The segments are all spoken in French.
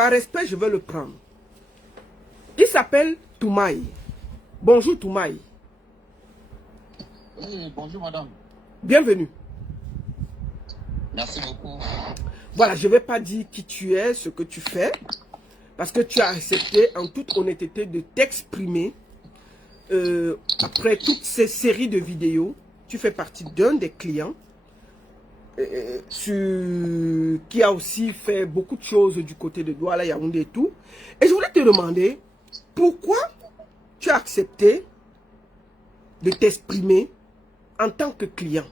Par respect, je vais le prendre. Il s'appelle Toumaï. Bonjour Toumaï. Oui, bonjour madame. Bienvenue. Merci beaucoup. Voilà, je ne vais pas dire qui tu es, ce que tu fais, parce que tu as accepté en toute honnêteté de t'exprimer. Après toutes ces séries de vidéos, tu fais partie d'un des clients qui a aussi fait beaucoup de choses du côté de Douala, Yaoundé et tout. Et je voulais te demander, pourquoi tu as accepté de t'exprimer en tant que client?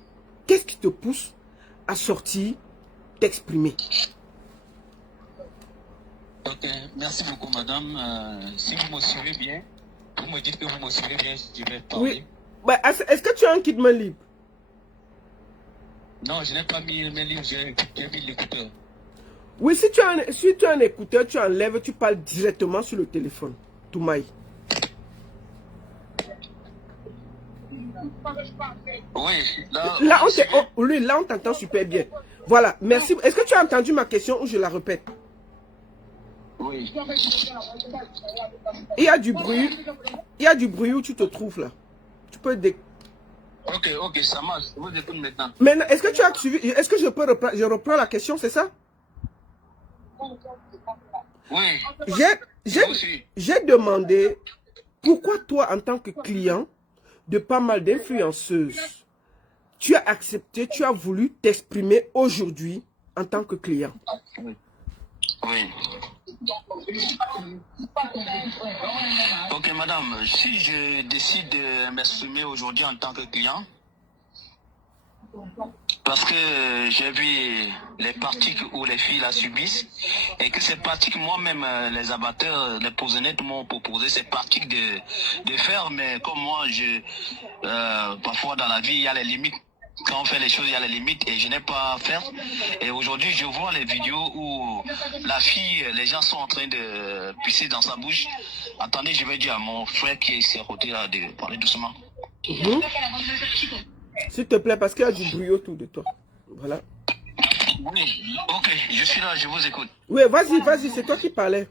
Qu'est-ce qui te pousse à sortir, t'exprimer? Ok, merci beaucoup madame. Si vous me suivez bien, vous me dites que vous me suivez bien, je vais parler. Oui. Bah, est-ce que tu as un kit main libre? Non, je n'ai pas mis mes livres, j'ai mis l'écouteur. Oui, si tu as un écouteur, tu enlèves, tu parles directement sur le téléphone. Toumaï. Oui, là on t'entend super bien. Voilà, merci. Est-ce que tu as entendu ma question ou je la répète? Oui. Il y a du bruit. Il y a du bruit où tu te trouves là. Tu peux... Ok, ça marche. Je vous écoute maintenant. Maintenant, est-ce que tu as suivi? Est-ce que je reprends la question, c'est ça? Oui. J'ai demandé pourquoi toi, en tant que client de pas mal d'influenceuses, tu as accepté, tu as voulu t'exprimer aujourd'hui en tant que client. Oui. Ok, madame, si je décide de m'exprimer aujourd'hui en tant que client, parce que j'ai vu les pratiques où les filles la subissent et que ces pratiques, moi-même, les abatteurs, les posonnettes m'ont proposé ces pratiques de faire, mais comme moi, parfois dans la vie, il y a les limites. Quand on fait les choses, il y a les limites et je n'ai pas à faire. Et aujourd'hui, je vois les vidéos où la fille, les gens sont en train de pisser dans sa bouche. Attendez, je vais dire à mon frère qui est ici à côté là, de parler doucement. S'il te plaît, parce qu'il y a du bruit autour de toi. Voilà. Oui, ok, je suis là, je vous écoute. Oui, vas-y, c'est toi qui parlais.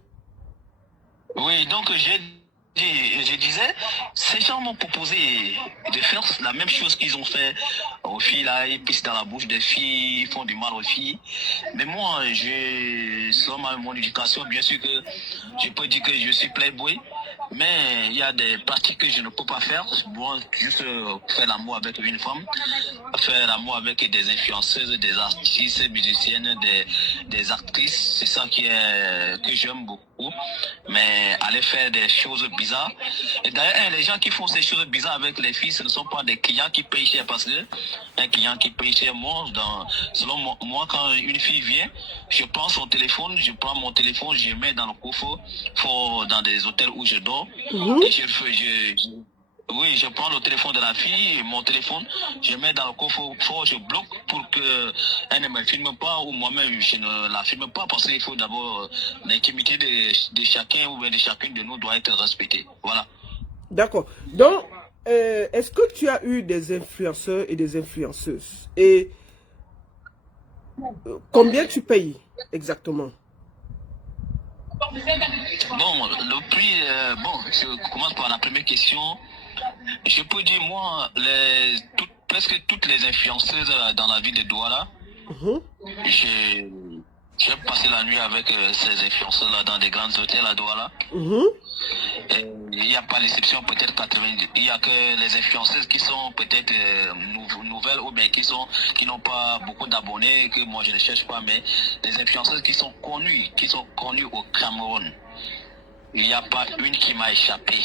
Oui, donc je disais, ces gens m'ont proposé de faire la même chose qu'ils ont fait aux filles là, ils pissent dans la bouche des filles, ils font du mal aux filles. Mais moi, selon mon éducation, bien sûr que je peux dire que je suis playboy, mais il y a des pratiques que je ne peux pas faire. Moi, juste faire l'amour avec une femme, faire l'amour avec des influenceuses, des artistes, musiciennes, des actrices, c'est ça que j'aime beaucoup. Mais aller faire des choses bizarres. Et d'ailleurs, les gens qui font ces choses bizarres avec les filles, ce ne sont pas des clients qui payent cher, parce que un client qui paye cher, selon moi, quand une fille vient, je prends son téléphone, je prends mon téléphone, je mets dans le coffre, dans des hôtels où je dors, et oui, je prends le téléphone de la fille, mon téléphone, je mets dans le coffre fort, je bloque pour qu'elle ne me filme pas, ou moi-même je ne la filme pas, parce qu'il faut d'abord l'intimité de chacun ou de chacune de nous doit être respectée. Voilà. D'accord. Donc, est-ce que tu as eu des influenceurs et des influenceuses? Et combien tu payes exactement? Bon, le prix, je commence par la première question. Je peux dire, moi, presque toutes les influenceuses dans la ville de Douala, j'ai passé la nuit avec ces influenceuses-là dans des grands hôtels à Douala. Il n'y a pas l'exception, peut-être 90. Il n'y a que les influenceuses qui sont peut-être nouvelles ou bien qui n'ont pas beaucoup d'abonnés, que moi je ne cherche pas, mais les influenceuses qui sont connues au Cameroun. Il n'y a pas une qui m'a échappé.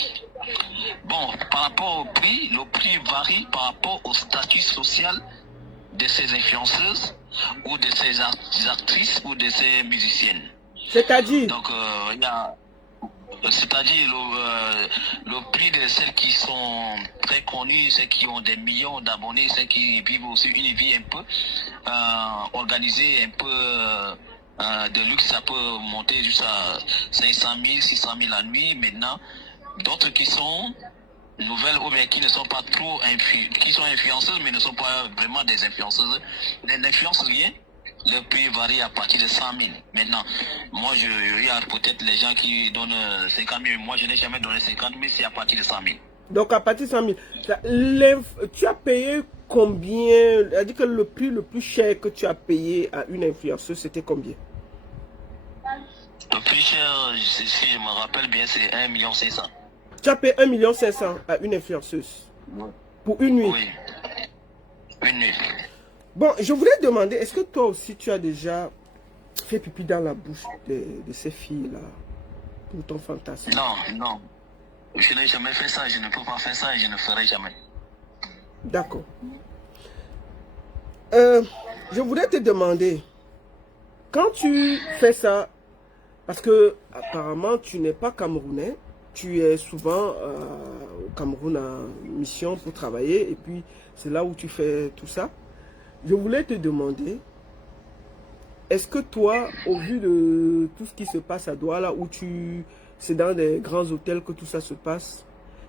Bon, par rapport au prix, le prix varie par rapport au statut social de ces influenceuses ou de ces actrices ou de ces musiciennes. C'est-à-dire? Donc, c'est-à-dire le prix de celles qui sont très connues, celles qui ont des millions d'abonnés, celles qui vivent aussi une vie un peu organisée, un peu de luxe, ça peut monter jusqu'à 500 000, 600 000 la nuit. Maintenant, d'autres qui sont nouvelles ou bien qui ne sont pas trop qui sont influenceuses mais ne sont pas vraiment des influenceuses, n'influencent rien. le prix varie à partir de 100 000. Maintenant, moi, je regarde peut-être les gens qui donnent 50 000. Moi, je n'ai jamais donné 50 000, c'est à partir de 100 000. Donc, à partir de 100 000. Tu as payé combien? C'est-à-dire que le prix le plus cher que tu as payé à une influenceuse, c'était combien? Le plus cher, si je me rappelle bien, c'est 1 500 000. Tu as payé 1 500 000 à une influenceuse? Oui. Pour une nuit? Oui. Une nuit. Bon, je voulais demander, est-ce que toi aussi tu as déjà fait pipi dans la bouche de ces filles-là pour ton fantasme? Non, non. Je n'ai jamais fait ça, je ne peux pas faire ça et je ne ferai jamais. D'accord. Je voulais te demander, quand tu fais ça, parce que apparemment tu n'es pas camerounais, tu es souvent au Cameroun en mission pour travailler et puis c'est là où tu fais tout ça. Je voulais te demander, est-ce que toi, au vu de tout ce qui se passe à Douala, où c'est dans des grands hôtels que tout ça se passe,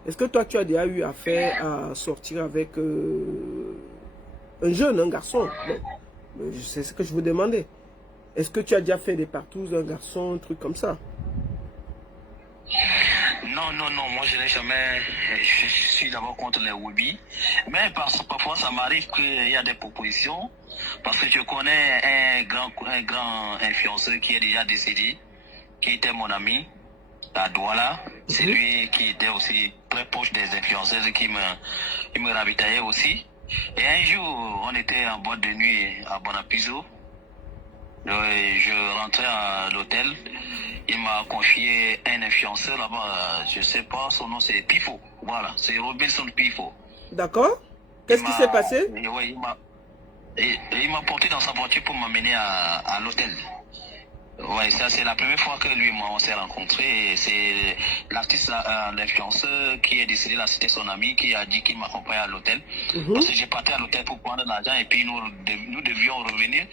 est-ce que toi, tu as déjà eu affaire à sortir avec un jeune, un garçon? Bon, c'est ce que je vous demandais. Est-ce que tu as déjà fait des partous, un garçon, un truc comme ça? Non, non, non, moi je n'ai jamais, je suis d'abord contre les hobbies, mais parfois ça m'arrive qu'il y a des propositions, parce que je connais un grand influenceur qui est déjà décédé, qui était mon ami à Douala. C'est lui qui était aussi très proche des influenceuses qui me ravitaillait aussi. Et un jour, on était en boîte de nuit à Bonapiso. Je rentrais à l'hôtel. Il m'a confié un influenceur là-bas, je sais pas, son nom c'est Pifo. Voilà, c'est Robinson Pifo. D'accord. Qu'est-ce qui s'est passé? Oui, il m'a porté dans sa voiture pour m'amener à l'hôtel. Ouais, ça c'est la première fois que lui et moi on s'est rencontrés. C'est l'artiste, l'influenceur qui est décédé là, c'était son ami qui a dit qu'il m'accompagnait à l'hôtel. Parce que j'ai parti à l'hôtel pour prendre l'argent et puis nous devions revenir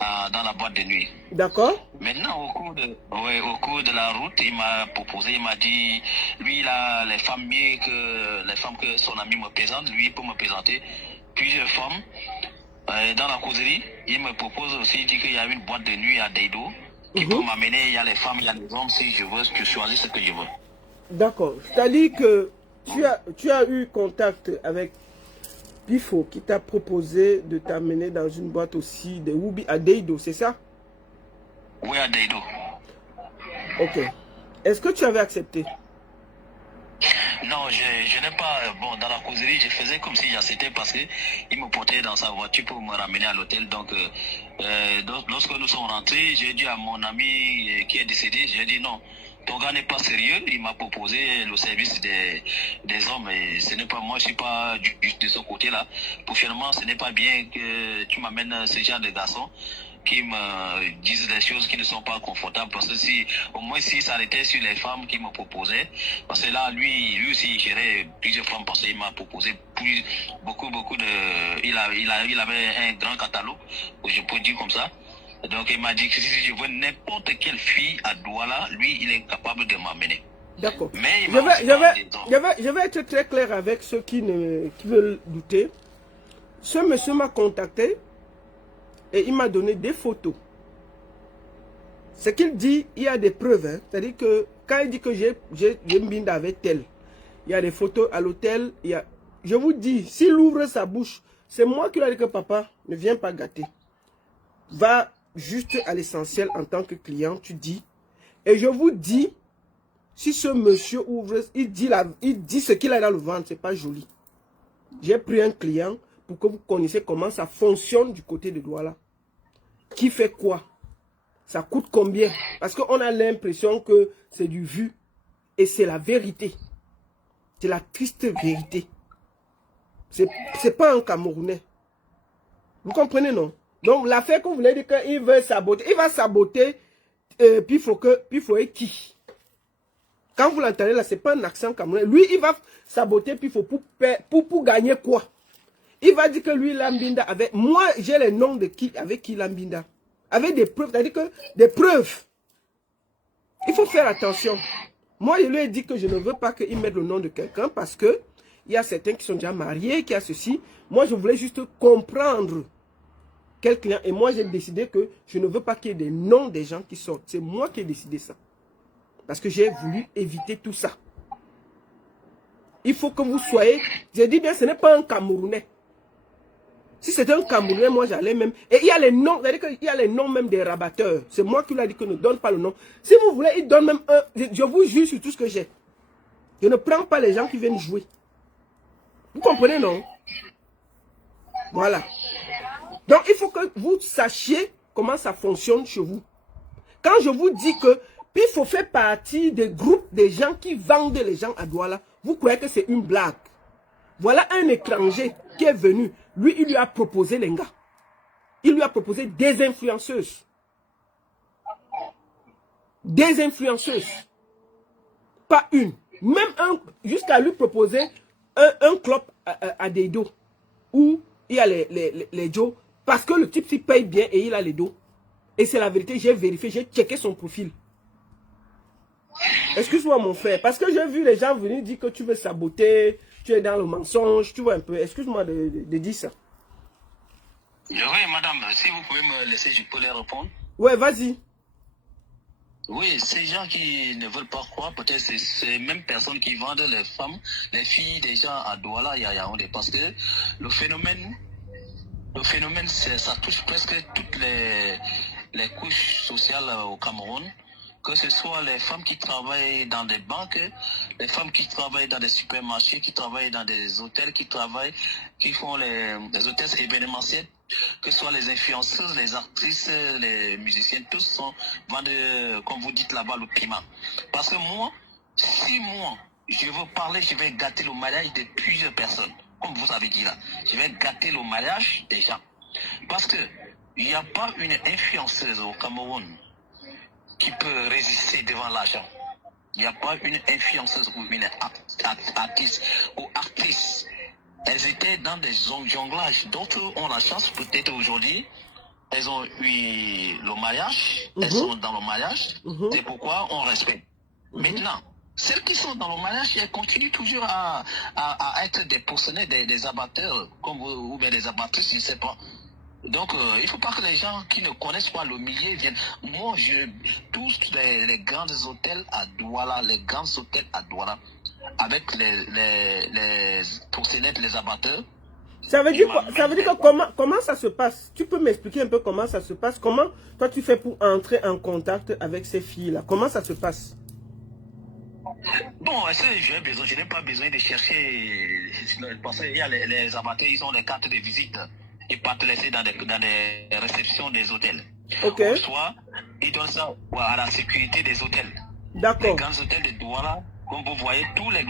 dans la boîte de nuit. D'accord. Maintenant, au cours de la route, il m'a proposé, il m'a dit, lui il a les femmes mieux que les femmes que son ami me présente, lui il peut me présenter plusieurs femmes. Dans la causerie, il me propose aussi, il dit qu'il y a une boîte de nuit à Deido. Qui peut m'amener, il y a les femmes, il y a les hommes, si je veux, je choisis ce que je veux. D'accord. C'est-à-dire que tu as eu contact avec Pifo qui t'a proposé de t'amener dans une boîte aussi de Wubi à Deido, c'est ça? Oui, à Deido. Ok. Est-ce que tu avais accepté? Non, je n'ai pas... Bon, dans la causerie, je faisais comme si j'acceptais parce qu'il me portait dans sa voiture pour me ramener à l'hôtel. Donc, lorsque nous sommes rentrés, j'ai dit à mon ami qui est décédé, j'ai dit non, ton gars n'est pas sérieux. Il m'a proposé le service des hommes et ce n'est pas moi, je ne suis pas de ce côté-là. Pour finalement, ce n'est pas bien que tu m'amènes ce genre de garçon qui me disent des choses qui ne sont pas confortables, parce que si au moins si ça s'arrêtait sur les femmes qui me proposaient, parce que là lui aussi il gérait plusieurs femmes, parce qu'il m'a proposé beaucoup de il avait un grand catalogue, je peux dire comme ça. Donc il m'a dit que si je veux n'importe quelle fille à Douala, lui il est capable de m'amener. D'accord. Mais je vais être très clair avec ceux qui veulent douter. Ce monsieur m'a contacté et il m'a donné des photos. Ce qu'il dit, il y a des preuves. Hein. C'est-à-dire que quand il dit que j'ai une binde avec tel, il y a des photos à l'hôtel. Je vous dis, s'il ouvre sa bouche, c'est moi qui lui ai dit que papa, ne viens pas gâter. Va juste à l'essentiel en tant que client, tu dis. Et je vous dis, si ce monsieur ouvre, il dit ce qu'il a dans le ventre, c'est pas joli. J'ai pris un client pour que vous connaissiez comment ça fonctionne du côté de Douala. Qui fait quoi? Ça coûte combien? Parce qu'on a l'impression que c'est du vu. Et c'est la vérité. C'est la triste vérité. C'est pas un Camerounais. Vous comprenez, non? Donc l'affaire que vous voulez dire qu'il veut saboter, il va saboter, puis il faut être qui? Quand vous l'entendez là, c'est pas un accent camerounais. Lui, il va saboter, puis il faut pour gagner quoi? Il va dire que lui, Lambinda, avec... Moi, j'ai les noms de qui, avec qui Lambinda. Avec des preuves, c'est-à-dire que des preuves. Il faut faire attention. Moi, je lui ai dit que je ne veux pas qu'il mette le nom de quelqu'un parce que il y a certains qui sont déjà mariés, qui a ceci. Moi, je voulais juste comprendre quel client. Et moi, j'ai décidé que je ne veux pas qu'il y ait des noms des gens qui sortent. C'est moi qui ai décidé ça. Parce que j'ai voulu éviter tout ça. Il faut que vous soyez... J'ai dit bien, ce n'est pas un Camerounais. Si c'était un Camerounais, moi j'allais même... Et il y a les noms, c'est-à-dire qu'il y a les noms même des rabatteurs. C'est moi qui lui ai dit que ne donne pas le nom. Si vous voulez, il donne même un... Je vous jure sur tout ce que j'ai. Je ne prends pas les gens qui viennent jouer. Vous comprenez, non? Voilà. Donc, il faut que vous sachiez comment ça fonctionne chez vous. Quand je vous dis que Pifo fait partie des groupes des gens qui vendent les gens à Douala, vous croyez que c'est une blague. Voilà un étranger qui est venu. Lui, il lui a proposé les gars. Il lui a proposé des influenceuses. Des influenceuses. Pas une. Même un, jusqu'à lui proposer un club à des dos. Où il y a les Joe. Parce que le type s'y paye bien et il a les dos. Et c'est la vérité, j'ai vérifié, j'ai checké son profil. Excuse-moi mon frère, parce que j'ai vu les gens venir dire que tu veux saboter, tu es dans le mensonge, tu vois un peu. Excuse-moi de dire ça. Oui, madame, si vous pouvez me laisser, je peux les répondre. Ouais, vas-y. Oui, ces gens qui ne veulent pas croire, peut-être c'est ces mêmes personnes qui vendent les femmes, les filles des gens à Douala et à Yaoundé. Parce que le phénomène, ça touche presque toutes les couches sociales au Cameroun. Que ce soit les femmes qui travaillent dans des banques, les femmes qui travaillent dans des supermarchés, qui travaillent dans des hôtels, qui font les hôtels événementiels, que ce soit les influenceuses, les actrices, les musiciennes, tous sont vendent, comme vous dites là-bas, le piment. Parce que moi, si moi, je veux parler, je vais gâter le mariage de plusieurs personnes. Comme vous avez dit là, je vais gâter le mariage des gens. Parce que il n'y a pas une influenceuse au Cameroun qui peut résister devant l'argent. Il n'y a pas une influenceuse ou une artiste ou actrice. Elles étaient dans des jonglages. D'autres ont la chance, peut-être aujourd'hui, elles ont eu le mariage, elles sont dans le mariage, c'est pourquoi on respecte. Maintenant, celles qui sont dans le mariage, elles continuent toujours à être des pourceneaux, des abatteurs, comme ou bien des abattrices, je ne sais pas. Donc, il ne faut pas que les gens qui ne connaissent pas le milieu viennent. Moi, tous les grands hôtels à Douala, avec les pourcenettes, les abatteurs. Ça veut dire que comment ça se passe? Tu peux m'expliquer un peu comment ça se passe? Comment toi tu fais pour entrer en contact avec ces filles-là? Comment ça se passe? Bon, je n'ai pas besoin de chercher, parce qu'il y a les amateurs, ils ont les cartes de visite. Ils partent laisser dans des réceptions des hôtels. Ok. Soit ils donnent ça à la sécurité des hôtels. D'accord. Les grands hôtels de Douala, comme vous voyez, tous les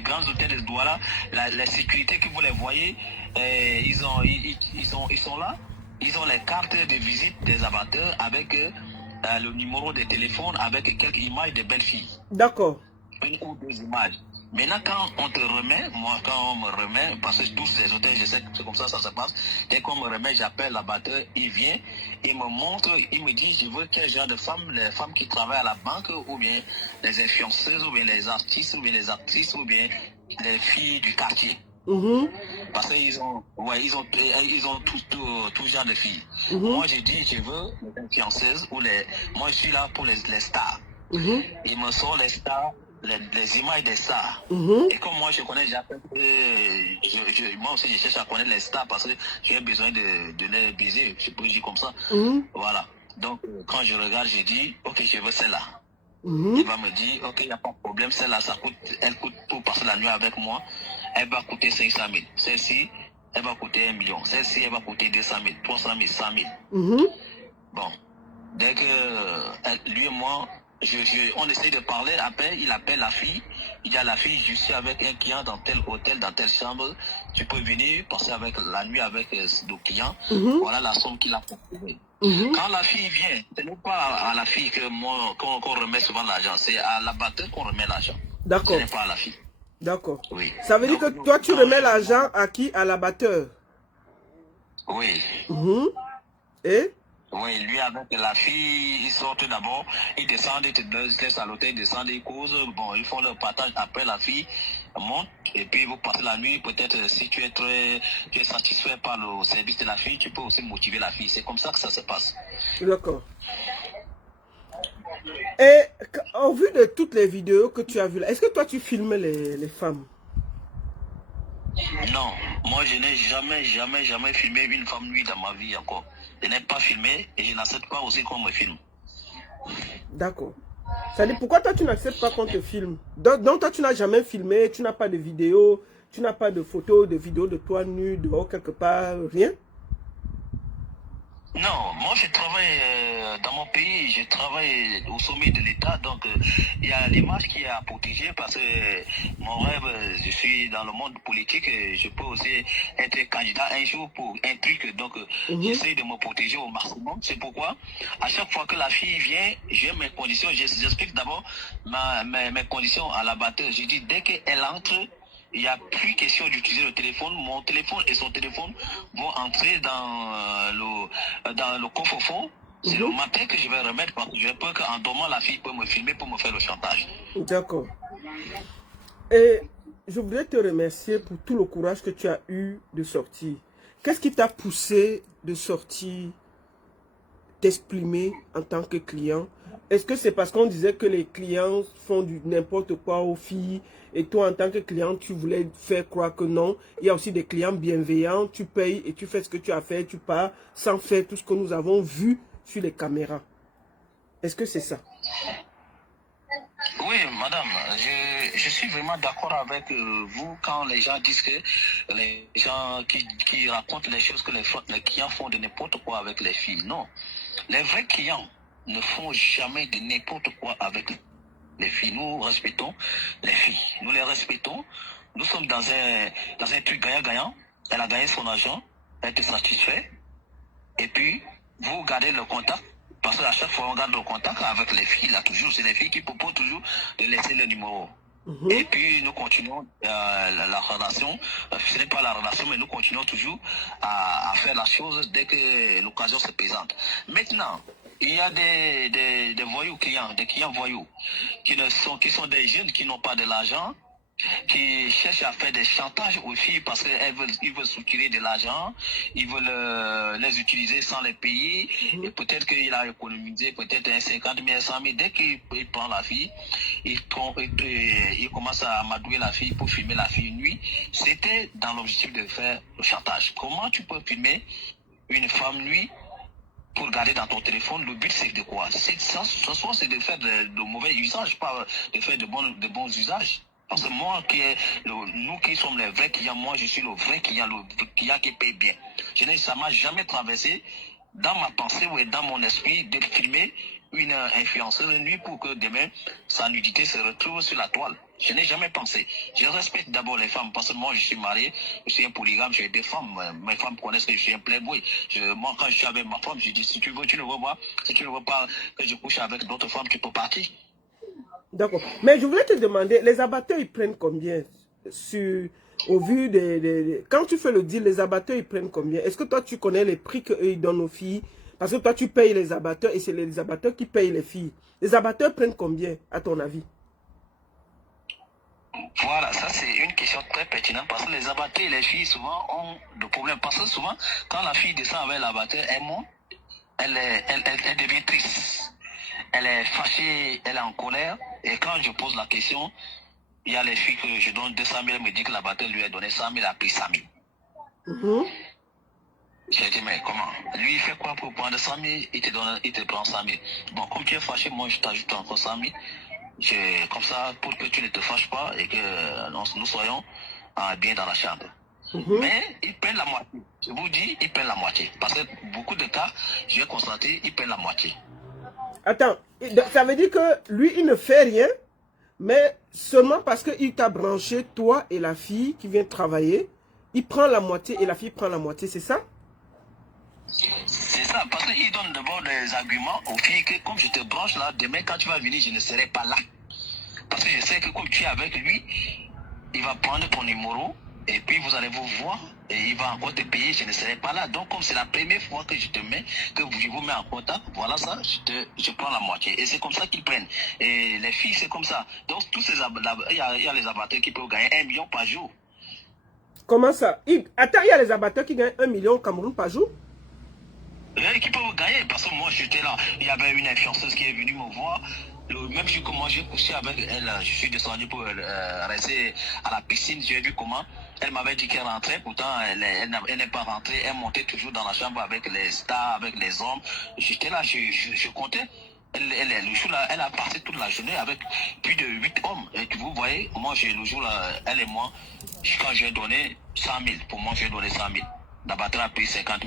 grands hôtels de Douala, la sécurité que vous les voyez, ils sont là. Ils ont les cartes de visite des amateurs avec le numéro de téléphone, avec quelques images de belles filles. D'accord. Une ou deux images. Maintenant, quand on te remet, quand on me remet, parce que tous les hôtels, je sais que c'est comme ça se passe, dès qu'on me remet, j'appelle l'abatteur, il vient, il me montre, il me dit, je veux quel genre de femmes, les femmes qui travaillent à la banque, ou bien les influenceuses, ou bien les artistes, ou bien les actrices, ou bien les filles du quartier. Parce qu'ils ont tout genre de filles. Moi, je dis, je veux les influenceuses, moi, je suis là pour les stars. Ils me sortent les stars, les images des stars. Et comme moi je connais, moi aussi je cherche à connaître les stars parce que j'ai besoin de les baiser, je peux dire comme ça. Voilà. Donc quand je regarde, je dis, ok, je veux celle-là. Il va me dire, ok, il n'y a pas de problème, celle-là, elle coûte pour passer la nuit avec moi, elle va coûter 500 000. Celle-ci, elle va coûter 1 million. Celle-ci, elle va coûter 200 000, 300 000, 100 000. Bon. Dès que lui et moi, on essaie de parler, après il appelle la fille, il dit à la fille, je suis avec un client dans tel hôtel, dans telle chambre, tu peux venir passer la nuit avec le client, voilà la somme qu'il a proposée. Quand la fille vient, ce n'est pas à la fille qu'on remet souvent l'argent, c'est à l'abatteur qu'on remet l'argent. D'accord. Ce n'est pas à la fille. D'accord. Oui. Ça veut dire que toi tu remets l'argent à qui? À l'abatteur? Oui. Et Oui, lui avec la fille, ils sortent d'abord, ils descendent, ils te laissent à l'hôtel, ils descendent, ils causent, bon, ils font leur partage, après la fille monte, et puis vous passez la nuit, peut-être si tu es satisfait par le service de la fille, tu peux aussi motiver la fille, c'est comme ça que ça se passe. D'accord. Et en vue de toutes les vidéos que tu as vues là, est-ce que toi tu filmes les femmes? Non, moi je n'ai jamais filmé une femme nuit dans ma vie encore. Je n'ai pas filmé et je n'accepte pas aussi qu'on me filme. D'accord. Ça dit pourquoi toi tu n'acceptes pas qu'on te filme? Donc toi tu n'as jamais filmé, tu n'as pas de vidéo, tu n'as pas de photos, de vidéos de toi nu dehors quelque part, rien? Non, moi je travaille dans mon pays, je travaille au sommet de l'État, donc il y a l'image qui est à protéger parce que mon rêve, je suis dans le monde politique, je peux aussi être candidat un jour pour un truc, donc j'essaie de me protéger au maximum. C'est pourquoi à chaque fois que la fille vient, j'ai mes conditions, j'explique d'abord mes conditions à la batteuse. Je dis dès qu'elle entre, il n'y a plus question d'utiliser le téléphone. Mon téléphone et son téléphone vont entrer dans le coffre-fort. C'est le matin que je vais remettre parce que j'ai peur qu'en dormant, la fille peut me filmer pour me faire le chantage. D'accord. Et je voudrais te remercier pour tout le courage que tu as eu de sortir. Qu'est-ce qui t'a poussé de sortir, t'exprimer en tant que client? Est-ce que c'est parce qu'on disait que les clients font du n'importe quoi aux filles et toi en tant que client tu voulais faire croire que non? Il y a aussi des clients bienveillants, tu payes et tu fais ce que tu as fait, tu pars sans faire tout ce que nous avons vu sur les caméras. Est-ce que c'est ça? Oui, madame, je suis vraiment d'accord avec vous quand les gens disent que les gens qui racontent les choses que les clients font de n'importe quoi avec les filles. Non, les vrais clients ne font jamais de n'importe quoi avec les filles. Nous respectons les filles, nous les respectons. Nous sommes dans un truc gagnant-gagnant. Elle a gagné son argent, elle est satisfaite. Et puis, vous gardez le contact. Parce qu'à chaque fois, on garde le contact avec les filles, là, toujours. C'est les filles qui proposent toujours de laisser le numéro. Et puis, nous continuons la relation. Ce n'est pas la relation, mais nous continuons toujours à faire la chose dès que l'occasion se présente. Maintenant, il y a des voyous clients, des clients voyous, qui sont des jeunes qui n'ont pas de l'argent, qui cherchent à faire des chantages aux filles parce qu'ils veulent soutirer de l'argent, ils veulent les utiliser sans les payer, et peut-être qu'il a économisé peut-être un 50 000, 100 000, dès qu'il prend la fille, il commence à amadouer la fille pour filmer la fille nuit. C'était dans l'objectif de faire le chantage. Comment tu peux filmer une femme nuit pour garder dans ton téléphone? Le but c'est de quoi? C'est de faire de mauvais usages, pas de faire de bons usages. Parce que moi, nous qui sommes les vrais clients, moi je suis le vrai client, le client qui paye bien. Ça m'a jamais traversé dans ma pensée ou dans mon esprit de filmer une influenceuse nuit pour que demain sa nudité se retrouve sur la toile. Je n'ai jamais pensé. Je respecte d'abord les femmes parce que moi je suis marié, je suis un polygame, j'ai deux femmes. Mes femmes connaissent que je suis un playboy. Moi quand je suis avec ma femme, je dis si tu veux, tu ne veux pas. Si tu ne veux pas que je couche avec d'autres femmes, tu peux partir. D'accord. Mais je voulais te demander, les abatteurs, ils prennent combien au vu quand tu fais le deal, les abatteurs, ils prennent combien? Est-ce que toi, tu connais les prix qu'eux, ils donnent aux filles? Parce que toi, tu payes les abatteurs et c'est les abatteurs qui payent les filles. Les abatteurs prennent combien, à ton avis? Voilà, ça c'est une question très pertinente parce que les abatteurs et les filles souvent ont de problèmes. Parce que souvent, quand la fille descend avec l'abatteur, elle monte, elle devient triste. Elle est fâchée, elle est en colère. Et quand je pose la question, il y a les filles que je donne 200 000, elle me dit que l'abatteur lui a donné 100 000, elle a pris 100 000. J'ai dit, mais comment? Lui, il fait quoi pour prendre 100 000? Il te prend 100 000. Bon, comme tu es fâché, moi, je t'ajoute encore 100 000. Comme ça, pour que tu ne te fâches pas et que nous soyons bien dans la chambre. Mais ils prennent la moitié. Je vous dis, ils prennent la moitié. Parce que beaucoup de cas, j'ai constaté, ils prennent la moitié. Attends, ça veut dire que lui, il ne fait rien, mais seulement parce qu'il t'a branché, toi et la fille qui vient travailler, il prend la moitié et la fille prend la moitié, c'est ça? C'est ça, parce qu'il donne d'abord des arguments aux filles que comme je te branche là, demain quand tu vas venir, je ne serai pas là. Parce que je sais que comme tu es avec lui, il va prendre ton numéro et puis vous allez vous voir et il va encore te payer, je ne serai pas là. Donc, comme c'est la première fois que je te mets, que je vous mets en contact, voilà ça, je prends la moitié. Et c'est comme ça qu'ils prennent. Et les filles, c'est comme ça. Donc, tous ces il y a les abatteurs qui peuvent gagner 1 million par jour. Comment ça? Attends, il y a les abatteurs qui gagnent 1 million au Cameroun par jour? Qui peuvent gagner, parce que moi j'étais là, il y avait une influenceuse qui est venue me voir. Le même jour que moi j'ai couché avec elle, je suis descendu pour rester à la piscine, j'ai vu comment elle m'avait dit qu'elle rentrait, pourtant elle n'est pas rentrée, elle montait toujours dans la chambre avec les stars, avec les hommes. J'étais là, je comptais. Le jour là, elle a passé toute la journée avec plus de 8 hommes. Et vous voyez, moi le jour là, elle et moi, quand j'ai donné 100 000, pour moi j'ai donné 100 000. D'abattre a pris 50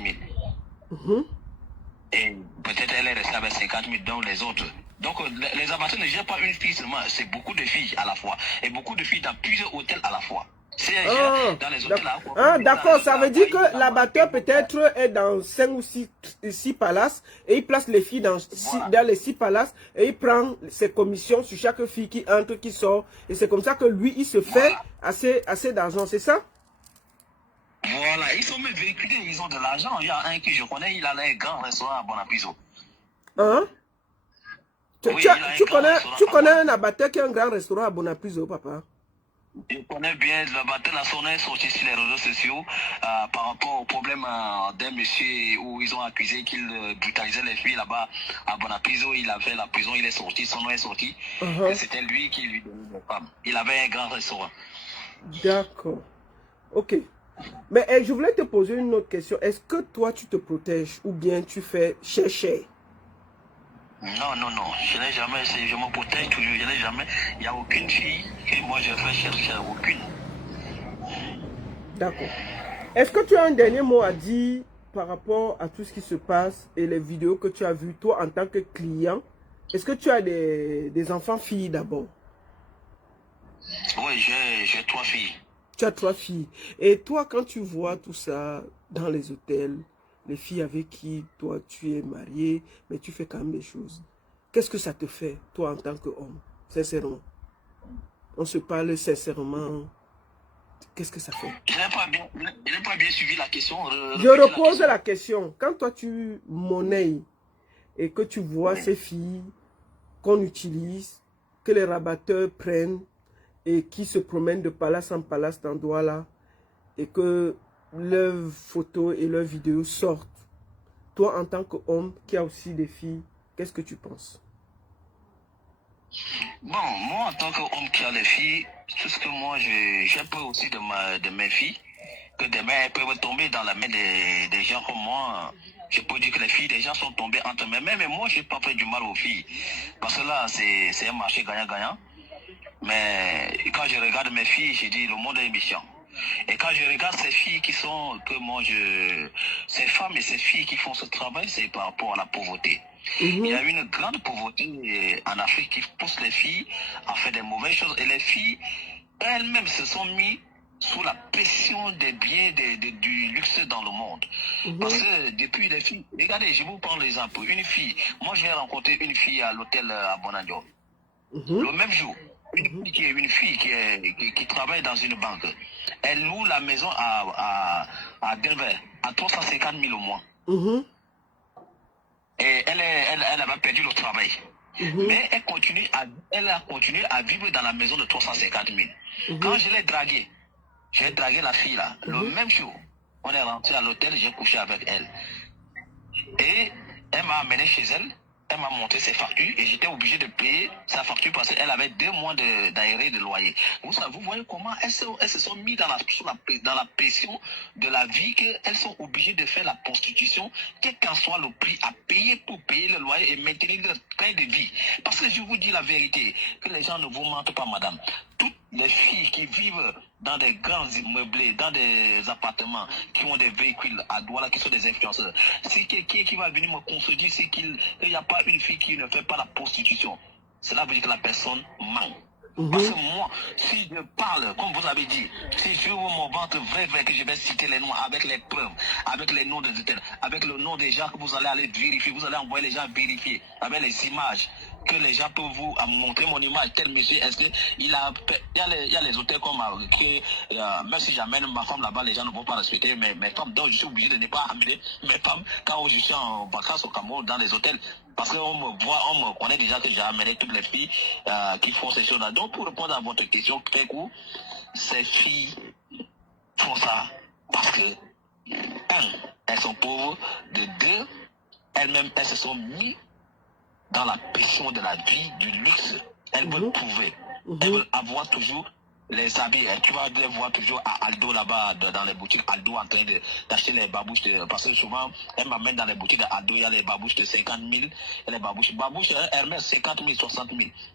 000. Et peut-être elle est restée avec 50 000 dans les autres. Donc les abatteurs ne gèrent pas une fille seulement, c'est beaucoup de filles à la fois. Et beaucoup de filles dans plusieurs hôtels à la fois. Dans les hôtels à la fois. Ah, d'accord, ça veut dire que l'abatteur peut-être est dans 5 ou 6 palaces et il place les filles dans les 6 palaces et il prend ses commissions sur chaque fille qui entre, qui sort. Et c'est comme ça que lui, il se fait assez d'argent, c'est ça? Voilà, ils sont même véhiculés, ils ont de l'argent. Il y a un que je connais, il a un grand restaurant à Bonapiso. Hein? Oui, tu connais un abatteur qui a un grand restaurant à Bonapiso, papa? Je connais bien l'abatteur, la son est sorti sur les réseaux sociaux par rapport au problème d'un monsieur où ils ont accusé qu'il brutalisait les filles là-bas à Bonapiso. Il a fait la prison, il est sorti, son nom est sorti. Et c'était lui qui lui donnait les femmes. Il avait un grand restaurant. D'accord. Ok. Mais je voulais te poser une autre question. Est-ce que toi, tu te protèges ou bien tu fais cher? Non, non, non. Je n'ai jamais, je me protège toujours. Je n'ai jamais. Il n'y a aucune fille que moi je fais cher, aucune. D'accord. Est-ce que tu as un dernier mot à dire par rapport à tout ce qui se passe et les vidéos que tu as vues, toi, en tant que client? Est-ce que tu as des enfants-filles d'abord? Oui, j'ai 3 filles. Tu as 3 filles. Et toi, quand tu vois tout ça dans les hôtels, les filles avec qui toi tu es marié, mais tu fais quand même des choses, qu'est-ce que ça te fait, toi en tant qu'homme, sincèrement? On se parle sincèrement. Qu'est-ce que ça fait? Je n'ai pas bien suivi la question. Je repose la question. Quand toi tu monnaies et que tu vois ces filles qu'on utilise, que les rabatteurs prennent, et qui se promènent de palace en palace dans Douala et que leurs photos et leurs vidéos sortent. Toi, en tant qu'homme qui a aussi des filles, qu'est-ce que tu penses? Bon, moi, en tant qu'homme qui a des filles, tout ce que moi, j'ai peur aussi de mes filles, que demain, elles peuvent tomber dans la main des gens comme moi. Je peux dire que les filles, des gens sont tombées entre mes mains, mais moi, je n'ai pas fait du mal aux filles. Parce que là, c'est un marché gagnant-gagnant. Mais quand je regarde mes filles, je dis le monde est méchant. Et quand je regarde ces filles qui sont, ces femmes et ces filles qui font ce travail, c'est par rapport à la pauvreté. Il y a une grande pauvreté en Afrique qui pousse les filles à faire des mauvaises choses. Et les filles, elles-mêmes se sont mises sous la pression des biens, du luxe dans le monde. Parce que depuis les filles, regardez, je vous prends l'exemple. Une fille, moi j'ai rencontré une fille à l'hôtel à Bonandio. Le même jour. Une fille qui travaille dans une banque. Elle loue la maison à Denver à 350 000 au mois. Et elle avait perdu le travail. Mais elle a continué à vivre dans la maison de 350 000. Quand je l'ai draguée, j'ai dragué la fille là. Le même jour, on est rentré à l'hôtel, j'ai couché avec elle. Et elle m'a amené chez elle. Elle m'a montré ses factures et j'étais obligé de payer sa facture parce qu'elle avait 2 mois d'aéré de loyer. Vous voyez comment elles se sont mises dans la pression de la vie, qu'elles sont obligées de faire la prostitution, quel qu'en soit le prix à payer pour payer le loyer et maintenir leur train de vie. Parce que je vous dis la vérité, que les gens ne vous mentent pas, madame. Toutes les filles qui vivent dans des grands immeubles, dans des appartements, qui ont des véhicules à Douala, qui sont des influenceurs. Si quelqu'un qui va venir me contredire, c'est qu'il n'y a pas une fille qui ne fait pas la prostitution. Cela veut dire que la personne ment. Parce que moi, si je parle, comme vous avez dit, si je ouvre mon ventre vrai, que je vais citer les noms avec les preuves, avec les noms des hôtels, avec le nom des gens que vous allez aller vérifier, vous allez envoyer les gens vérifier, avec les images, que les gens peuvent vous montrer mon image, tel monsieur, est-ce qu'il il y a les hôtels comme même si j'amène ma femme là-bas, les gens ne vont pas respecter mes femmes. Donc je suis obligé de ne pas amener mes femmes quand je suis en vacances au Cameroun dans les hôtels. Parce qu'on me voit, on me connaît déjà que j'ai amené toutes les filles qui font ces choses-là. Donc pour répondre à votre question, très court, ces filles font ça parce que, un, elles sont pauvres, de deux, elles-mêmes, elles se sont mises dans la pression de la vie, du luxe. Elles veulent prouver. Elles veulent avoir toujours les habits. Tu vas les voir toujours à Aldo là-bas, dans les boutiques Aldo en train d'acheter les babouches. Parce que souvent, elles m'amènent dans les boutiques d'Aldo, il y a les babouches de 50 000. Et les babouches, Hermès, 50 000, 60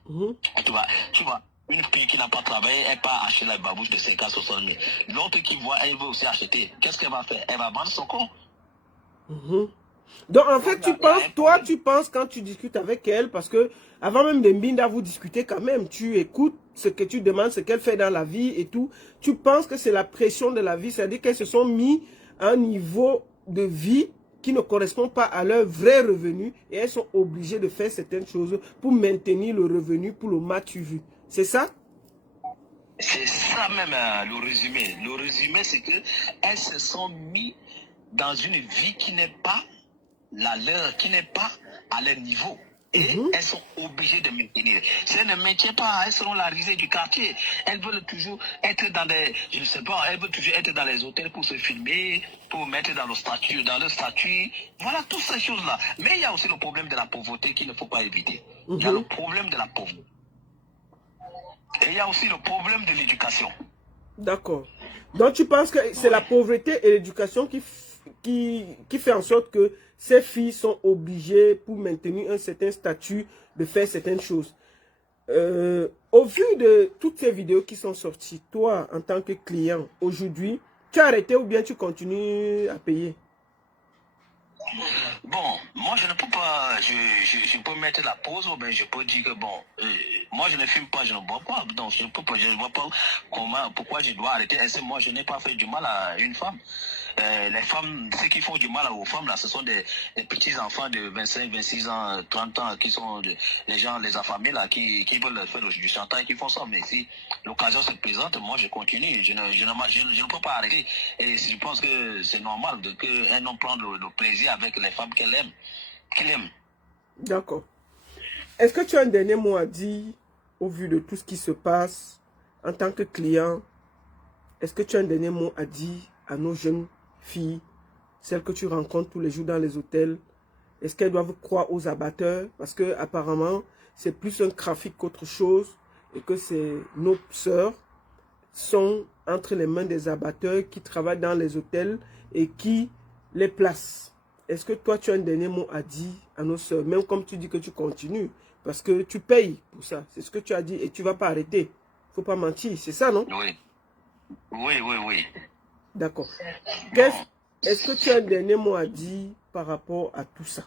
000. Tu vois, une fille qui n'a pas travaillé, elle peut acheter les babouches de 50 60 000. L'autre qui voit, elle veut aussi acheter. Qu'est-ce qu'elle va faire? Elle va vendre son corps. Donc en fait, tu penses quand tu discutes avec elle, parce que avant même de Mbinda, vous discutez quand même, tu écoutes ce que tu demandes, ce qu'elle fait dans la vie et tout, tu penses que c'est la pression de la vie, c'est-à-dire qu'elles se sont mis à un niveau de vie qui ne correspond pas à leur vrai revenu et elles sont obligées de faire certaines choses pour maintenir le revenu pour le matu vu. C'est ça? C'est ça même le résumé. Le résumé, c'est que elles se sont mis dans une vie qui n'est pas la leur, qui n'est pas à leur niveau. Et elles sont obligées de maintenir. Si elles ne maintiennent pas, elles seront la risée du quartier. Elles veulent toujours être dans des, je ne sais pas, elles veulent toujours être dans les hôtels pour se filmer, pour mettre dans le statut. Voilà, toutes ces choses-là. Mais il y a aussi le problème de la pauvreté qu'il ne faut pas éviter. Il y a le problème de la pauvreté. Et il y a aussi le problème de l'éducation. D'accord. Donc tu penses que c'est la pauvreté et l'éducation qui fait en sorte que ces filles sont obligées, pour maintenir un certain statut, de faire certaines choses. Au vu de toutes ces vidéos qui sont sorties, toi, en tant que client, aujourd'hui, tu as arrêté ou bien tu continues à payer? Bon, moi je ne peux pas, je peux mettre la pause, mais je peux dire que bon, moi je ne fume pas, je ne bois pas, donc je ne peux pas, je ne vois pas pourquoi je dois arrêter. Est-ce que moi je n'ai pas fait du mal à une femme? Les femmes, ceux qui font du mal aux femmes là, ce sont des petits enfants de 25, 26 ans, 30 ans qui sont les gens, les affamés là, qui veulent faire du chantage, qui font ça. Mais si l'occasion se présente, moi je continue, je ne peux pas arrêter. Et je pense que c'est normal qu'un homme prenne le plaisir avec les femmes qu'il aime. D'accord. Est-ce que tu as un dernier mot à dire au vu de tout ce qui se passe en tant que client? Est-ce que tu as un dernier mot à dire à nos jeunes filles, celles que tu rencontres tous les jours dans les hôtels? Est-ce qu'elles doivent croire aux abatteurs? Parce que apparemment, c'est plus un trafic qu'autre chose et que nos sœurs sont entre les mains des abatteurs qui travaillent dans les hôtels et qui les placent. Est-ce que toi, tu as un dernier mot à dire à nos sœurs? Même comme tu dis que tu continues, parce que tu payes pour ça. C'est ce que tu as dit et tu ne vas pas arrêter. Il ne faut pas mentir, c'est ça, non? Oui. D'accord. Est-ce que tu as un dernier mot à dire par rapport à tout ça?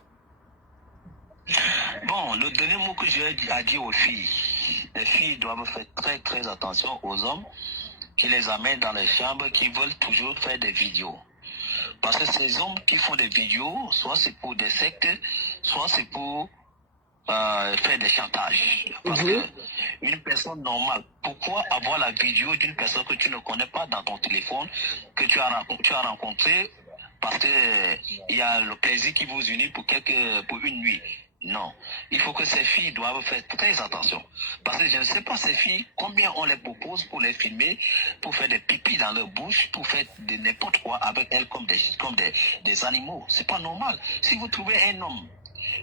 Bon, le dernier mot que j'ai à dire aux filles, les filles doivent faire très très attention aux hommes qui les amènent dans les chambres, qui veulent toujours faire des vidéos. Parce que ces hommes qui font des vidéos, soit c'est pour des sectes, soit c'est pour faire des chantages. Parce que une personne normale, pourquoi avoir la vidéo d'une personne que tu ne connais pas dans ton téléphone, que tu as rencontré, parce que il y a le plaisir qui vous unit pour une nuit? Non. Il faut que ces filles doivent faire très attention. Parce que je ne sais pas ces filles, combien on les propose pour les filmer, pour faire des pipis dans leur bouche, pour faire n'importe quoi avec elles comme des animaux. C'est pas normal. Si vous trouvez un homme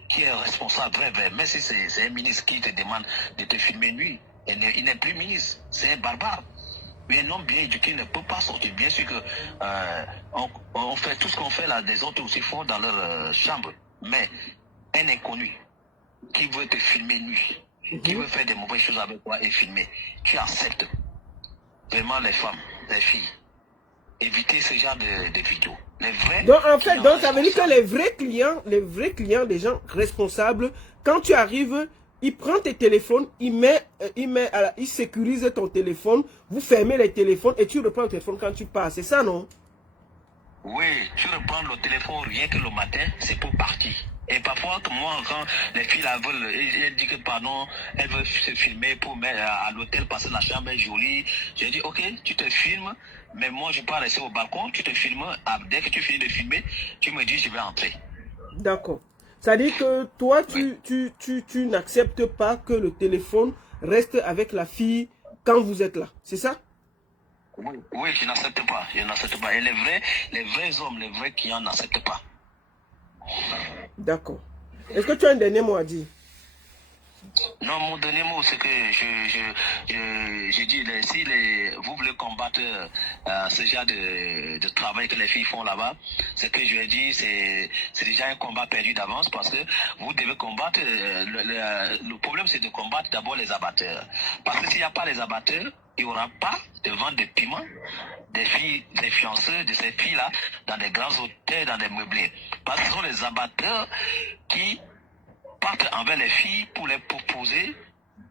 qui est responsable, vrai, mais si c'est un ministre qui te demande de te filmer nuit, il n'est plus ministre, c'est un barbare. Mais un homme bien éduqué ne peut pas sortir. Bien sûr que on fait tout ce qu'on fait là, des autres aussi font dans leur chambre. Mais un inconnu qui veut te filmer nuit, qui veut faire des mauvaises choses avec toi et filmer, tu acceptes. Vraiment les femmes, les filles, évitez ce genre de vidéos. Les vrais. Donc en fait, ça veut dire que les vrais clients, des gens responsables, quand tu arrives, il prend tes téléphones, il sécurise ton téléphone, vous fermez les téléphones et tu reprends le téléphone quand tu pars. C'est ça, non? Oui, tu reprends le téléphone rien que le matin, c'est pour partir. Et parfois, moi, quand les filles là veulent, elles disent que pardon, elles veulent se filmer pour mettre à l'hôtel parce que la chambre est jolie. J'ai dit, ok, tu te filmes, mais moi je peux rester au balcon, tu te filmes, dès que tu finis de filmer, tu me dis je vais entrer. D'accord. C'est-à-dire que toi, Oui. tu n'acceptes pas que le téléphone reste avec la fille quand vous êtes là. C'est ça? Oui, oui, je n'accepte pas, je n'accepte pas. Et les vrais hommes, les vrais clients n'acceptent pas. D'accord. Est-ce que tu as un dernier mot à dire? Non, mon dernier mot, c'est que je dis, si vous voulez combattre ce genre de travail que les filles font là-bas, ce que je dis, c'est déjà un combat perdu d'avance parce que vous devez combattre, le problème c'est de combattre d'abord les abatteurs. Parce que s'il n'y a pas les abatteurs, il n'y aura pas de vente de piment, des filles, des fianceurs de ces filles-là, dans des grands hôtels, dans des meublés. Parce que ce sont les abatteurs qui partent envers les filles pour les proposer.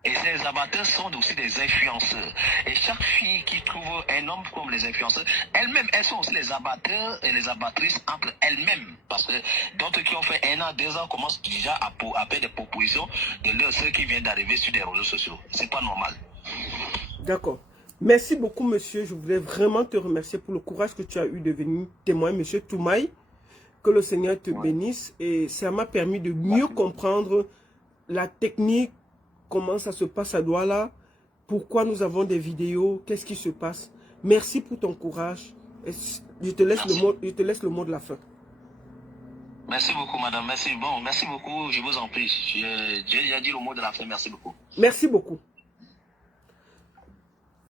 Et ces amateurs sont aussi des influenceurs. Et chaque fille qui trouve un homme comme les influenceurs, elles-mêmes, elles sont aussi les abatteurs et les abattrices entre elles-mêmes. Parce que d'autres qui ont fait 1 an, 2 ans commencent déjà à faire des propositions de leurs ceux qui viennent d'arriver sur des réseaux sociaux. C'est pas normal. D'accord. Merci beaucoup, monsieur. Je voudrais vraiment te remercier pour le courage que tu as eu de venir témoigner, monsieur Toumaï. Que le Seigneur te bénisse. Et ça m'a permis de mieux comprendre la technique, comment ça se passe à Douala, pourquoi nous avons des vidéos, qu'est-ce qui se passe. Merci pour ton courage. Et je te laisse le mot de la fin. Merci beaucoup, madame. Merci. Bon, merci beaucoup. Je vous en prie. J'ai déjà dit le mot de la fin. Merci beaucoup. Merci beaucoup.